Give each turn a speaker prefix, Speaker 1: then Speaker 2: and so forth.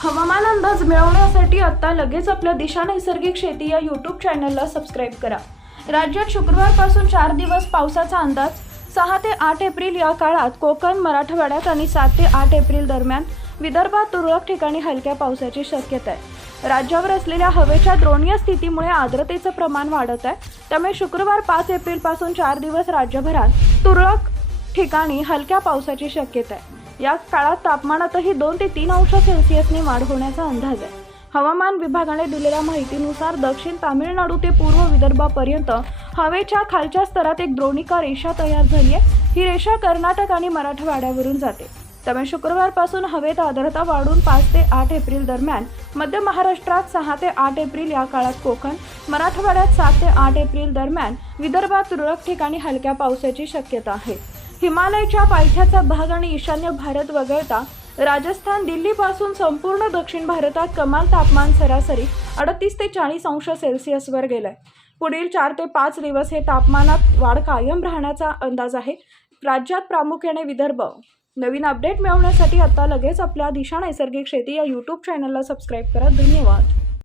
Speaker 1: हवामान अंदाज मिळवण्यासाठी आता लगेच आपल्या दिशा नैसर्गिक शेती या यूट्यूब चॅनलला सबस्क्राईब करा. राज्यात शुक्रवारपासून चार दिवस पावसाचा अंदाज सहा ते आठ एप्रिल या काळात कोकण मराठवाड्यात आणि सात ते आठ एप्रिल दरम्यान विदर्भात तुरळक ठिकाणी हलक्या पावसाची शक्यता आहे. राज्यावर असलेल्या हवेच्या द्रोणीय स्थितीमुळे आर्द्रतेचं प्रमाण वाढत आहे. त्यामुळे शुक्रवार पाच एप्रिलपासून चार दिवस राज्यभरात तुरळक ठिकाणी हलक्या पावसाची शक्यता आहे. या काळात तापमानातही दोन ते तीन अंश सेल्सिअसनी वाढ होण्याचा अंदाज आहे. हवामान विभागाने दिलेल्या माहितीनुसार दक्षिण तामिळनाडू ते पूर्व विदर्भापर्यंत हवेच्या खालच्या स्तरात एक द्रोणिका रेषा तयार झाली आहे. ही रेषा कर्नाटक आणि मराठवाड्यावरून जाते. त्यामुळे शुक्रवारपासून हवेत आर्द्रता वाढून पाच ते आठ एप्रिल दरम्यान मध्य महाराष्ट्रात सहा ते आठ एप्रिल या काळात कोकण मराठवाड्यात सात ते आठ एप्रिल दरम्यान विदर्भात तुरळक ठिकाणी हलक्या पावसाची शक्यता आहे. हिमालयाच्या पायथ्याचा भाग आणि ईशान्य भारत वगळता राजस्थान दिल्लीपासून संपूर्ण दक्षिण भारतात कमाल तापमान सरासरी अडतीस ते चाळीस अंश सेल्सिअसवर गेलंय. पुढील चार ते पाच दिवस हे तापमानात वाढ कायम राहण्याचा अंदाज आहे. राज्यात प्रामुख्याने विदर्भ. नवीन अपडेट मिळवण्यासाठी आता लगेच आपल्या दिशा नैसर्गिक शेती या यूट्यूब चॅनलला सबस्क्राईब करा. धन्यवाद.